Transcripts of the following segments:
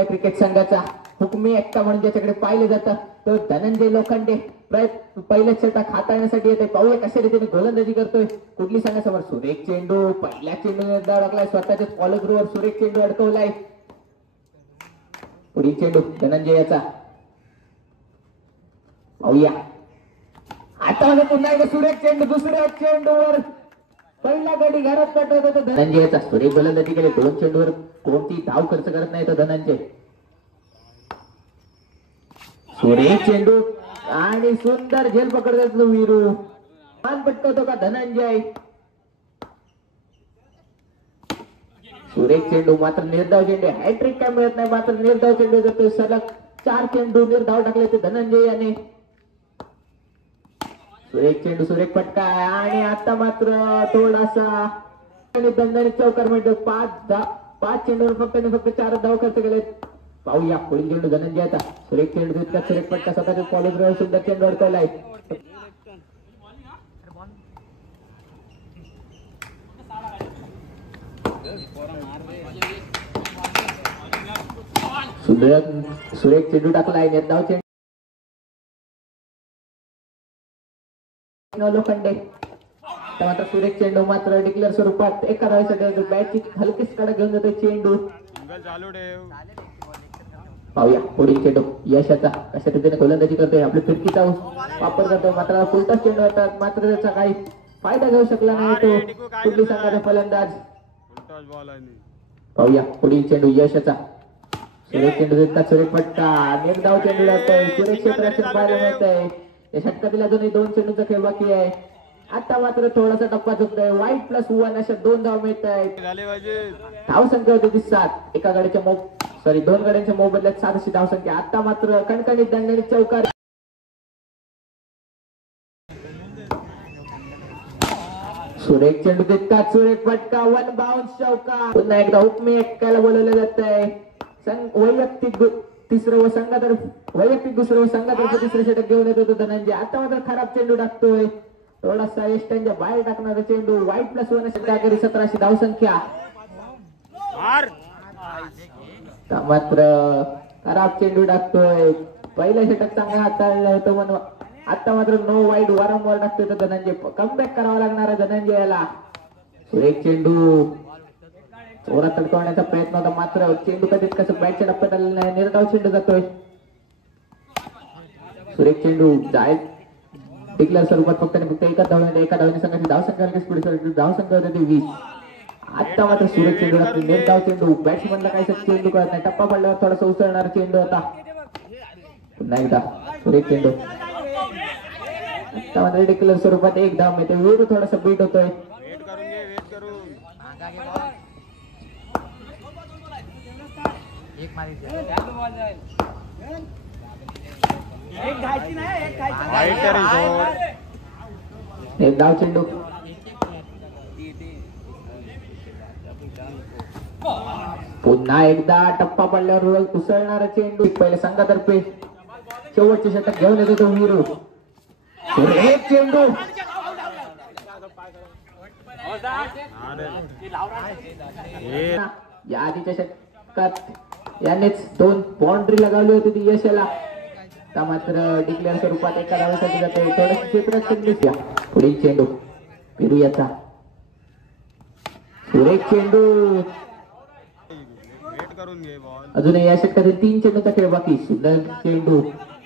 आहे क्रिकेट संघाचा हुकमी एक्का म्हणून ज्याच्याकडे पाहिले जातं तो धनंजय लोखंडे पहिल्या षटक हाताळण्यासाठी येते. पाहूया कशा रीतीने गोलंदाजी करतोय कुठली संघासमोर. सुरेख चेंडू पहिल्या चेंडूने अडकलाय स्वतःच्या फॉलो थ्रूवर सुरेख चेंडू अडकवलाय. पुढील चेंडू धनंजय याचा पाहूया. आता पुन्हा एकदा सुरेख चेंडू दुसऱ्या चेंडूवर पहिला गडी घरात पाठवत होता धनंजयचा. सुरेख गोलंदाजी केली. 2 चेंडूवर कोणती धाव खर्च करत नाही तो धनंजय. सुरेख चेंडू आणि सुंदर झेल पकडतो वीरू. मान पटकवतो का धनंजय. सुरेख चेंडू मात्र निर्धाव चेंडू. हॅट्रिक काय मिळत नाही मात्र निर्धाव चेंडू जातो. सलग 4 चेंडू निर्धाव टाकले ते धनंजय याने. सुरेख चेंडू सुरेख फटका आणि आता मात्र थोडासा दणदणीत चौकार मिळतो. 5 चेंडूवर फक्त 4 धाव खर्च केले. पाहूया पुढील चेंडू धनंजयचा. सुरेख चेंडू तितका सुरेख फटका स्वतःच्या कॉलेज सुंदर चेंडू अडकवलाय. सुरेख चेंडू टाकलाय. निर्धाव चेंडू लोखंडे. मात्र सुरेख चेंडू मात्र डिक्लेअर स्वरूपात एका धावेसाठी बॅटची हलकीच कडक घेऊन जातो चेंडू. पाहूया पुढील चेंडू यशाचा कशा रीतीने गोलंदाजी करतोय. आपल्या फिरकीचा वापर करतोय मात्र उलटा चेंडू येतात मात्र त्याचा काही फायदा घेऊ शकला नाही तो कुठली संघाचा फलंदाज. पाहूया पुढील चेंडू यशाचा. सुरेख चेंडू देतात सुरेख फटका. निर्धाव चेंडू लागतोय. सुरेख क्षेत्रात पाहायला मिळतंय. या षटकातील अजूनही 2 चेंडूचा खेळ बाकी आहे. आता मात्र थोडासा टप्पा चुकतोय. वाईट +1 अशा 2 धाव मिळत आहेत. धाव संख्या होती 7. एका गाडीच्या 2 गाड्यांच्या मोबदल्यात 7 अशी धाव संख्या. आता मात्र कणकणीत दणदणीत चौकार. सुरेख चेंडू देतात सुरेख फटका. 1 बाउन्स चौकार. पुन्हा एकदा हुकमी एक्काला बोलवलं जात आहे. वैयक्तिक तिसरं व संघातर्फे वैयक्तिक दुसरं व संघातर्फे तिसरं षटक घेऊन येत होतो धनंजय. आता मात्र खराब चेंडू टाकतोय. थोडासा यष्टांच्या बाहेर टाकणारा चेंडू. वाईट +1 षटकाकरी 17 अशी धाव संख्या. मात्र खराब चेंडू टाकतोय. पहिलं षटक चांगलं हाताळलं होतं म्हणून आता मात्र नो वाईट वारंवार टाकतोय तर धनंजय. कमबॅक करावा लागणार आहे धनंजयाला. सुरेख चेंडू जोरात तडकवण्याचा प्रयत्न होता मात्र चेंडू कधीच कसं बॅटच्या टप्प्यात आलेला नाही. निर्धाव चेंडू जातोय. सुरेख चेंडू जाय डिक्लेअर स्वरूपात फक्त एका धावेने संघाची धाव संख्या धाव संख्या होती 20. आता मात्र सुरेख चेंडू लागतो. निर्धाव चेंडू. बॅट्समनला काही चेंडू कळत नाही. टप्पा पडल्यावर थोडासा उसळणारा चेंडू होता. पुन्हा एकदा सुरेख चेंडू. आता मात्र डिक्लेअर स्वरूपात 1 धाव मिळते. वीरू थोडासा बीट होतोय. एक धाव चेंडू. पुन्हा एकदा टप्पा पडल्यावर उसळणारा चेंडू. पहिल्या संघातर्फे शेवटचे षटक घेऊन येतो तो वीरू. एक चेंडू. या आधीच्या षटकात यांनीच 2 बाउंड्री लगावली होती ती यशाला. मात्र डिक्लेअर स्वरूपात एका धावेसाठी जातो. थोडं क्षेत्रात पुढील चेंडू वीरू याचा. सुरेख चेंडू. अजूनही या षटकातील 3 चेंडूचा खेळ बाकी. सुंदर चेंडू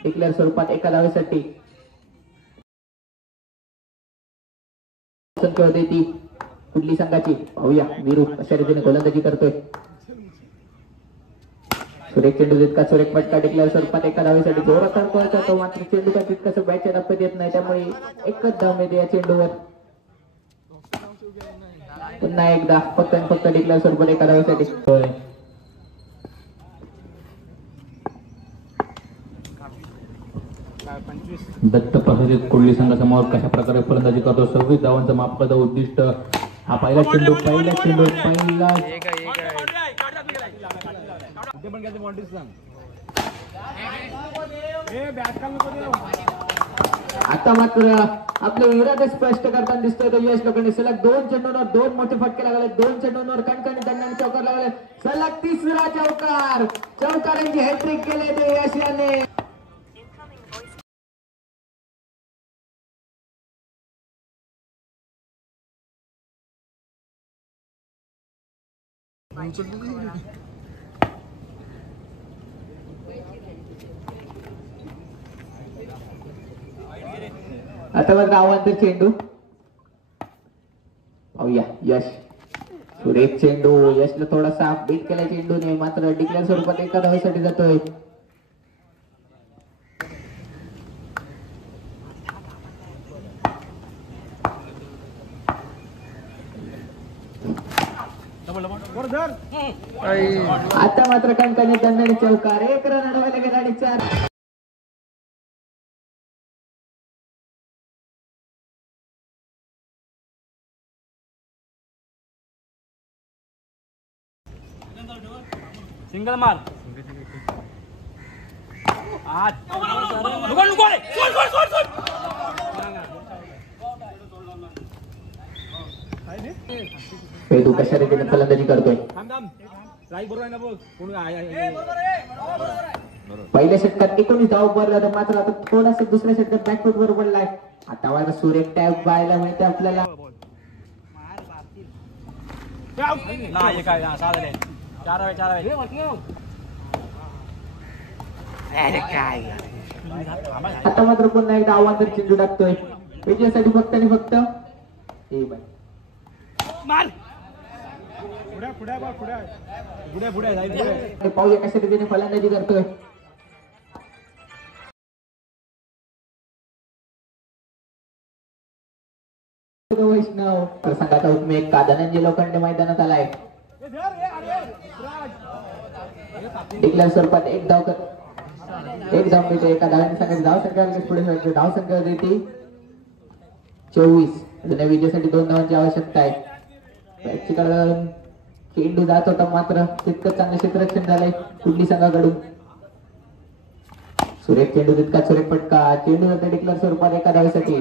डिक्लेअर स्वरूपात एका धावेसाठी. संख्या होती ती कुठली संघाची. पाहूया वीरू अशा रीतीने गोलंदाजी करतोय. सुरेख चेंडू जितका सुरेख फटका. डिक्लेअर स्वरूपात एका धावेसाठी जोरात तडकवायचा तो मात्र चेंडू का तितकास बॅटच्या टप्प्यात येत नाही त्यामुळे एकच धाव मिळते या चेंडूवर. पुन्हा एकदा फक्त डिक्लेअर स्वरूपात एका धावेसाठी. दत्त प्रसादित कोहली संघासमोर कशा प्रकारे फलंदाजी करतो. 26 धावांचं मापकाचं उद्दिष्ट. हा पहिला चेंडू. आता मात्र आपले इरादे स्पष्ट करताना दिसतोय तो यश लोखंडे. सलग 2 चेंडूंवर 2 मोठे फटके लागले. 2 चेंडूंवर कणकणी दंडाने चौकार लागले. सलग 3रा चौकार. चौकारांची हॅट्रिक केले ते यश याने. आता मात्र आव्हान चेंडू पाहूया. यश सुरेख चेंडू. यशला थोडासा बीट केला चेंडूने, मात्र डिक्लेअर स्वरूपात एका धावेसाठी जातोय. आता मात्र कणकणी दंडाने चौकार. 1 रन अडवायला गेला आणि 4. सिंगल मार आज तू कशा रीतीने फलंदाजी करतोय. पहिल्या षटकात 19 धावा भरल्या तर मात्र आता थोडासा दुसऱ्या षटकात बॅकफूट वर पडलाय. आता मात्र सुरेख टॅग पाहायला मिळते आपल्याला. आता मात्र पुन्हा एकदा आव्हान चेंडू टाकतोय विजयासाठी फक्त आणि फक्त. पाहूया कशा रीतीने फलंदाजी करतोय. वैष्णव प्रसंगाचा उपमेय कादनंजी लोखंडे मैदानात आलाय. डिक्लेअर स्वरूपात 1 धाव मिळते. एका धावाने संघाची धावसंख्या पुढे धावसंख्या देते 24. जुन्या विजयासाठी 2 धावांची आवश्यकता आहे. चेंडू जात होता, मात्र तितकं चांगलं क्षेत्ररक्षण झालंय कुठली संघाकडून. सुरेख चेंडू, तितका सुरेख फटका. चेंडू जाते डिक्लेअर स्वरूपात एका धावेसाठी.